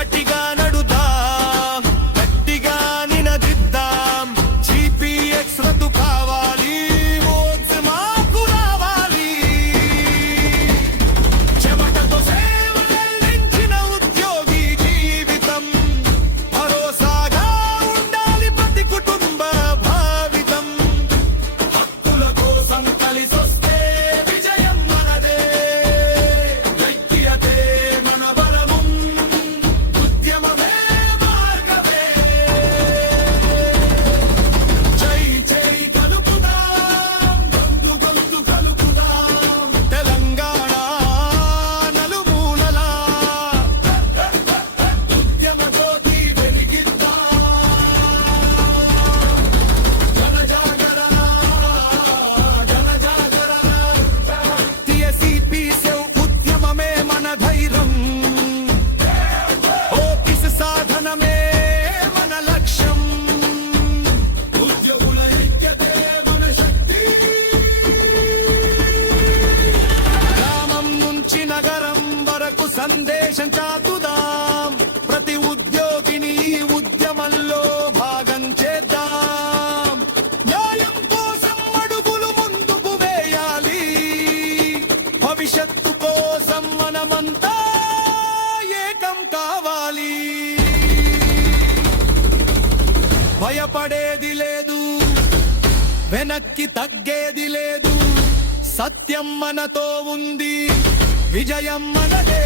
ఒక్కటిగా నడుదాం, గట్టిగా నినదిద్దాం. జీపీఎక్స్ రద్దు కావాలి, ఓట్స్ మాకు రావాలి. చెమటతో సేవలందించిన ఉద్యోగి జీవితం భరోసాగా ఉండాలి ప్రతి కుటుంబ భావితం. హక్కుల కోసం కలిసొస్తే విజయం మనదే, ఐక్యతే మన బలము, ఉద్యమమే మార్గమే. జై జై కలుపుదాం, గొంతు గొంతు కలుపుదాం. తెలంగాణ నలుమూలలా ఉద్యమ జ్యోతి వెలిగిద్దాం. జనజాగరణ జనజాగరణ TSEPSEV ఉద్యమమే మన ధైర్యం, ఓపిస్ సాధనమే మన లక్ష్యం. ఉద్యోగుల ఐక్యతే మన శక్తి. గ్రామం నుంచి నగరం వరకు సందేశం చాటుదాం. ప్రతి ఉద్యోగిని ఈ ఉద్యమంలో భాగం చేద్దాం. న్యాయం కోసం అడుగులు ముందుకు వేయాలి, భవిష్యత్తు కోసం మనమంతా ఏకం కావాలి. భయపడేది లేదు, వెనక్కి తగ్గేది లేదు. సత్యం మనతో ఉంది, విజయం మనదే.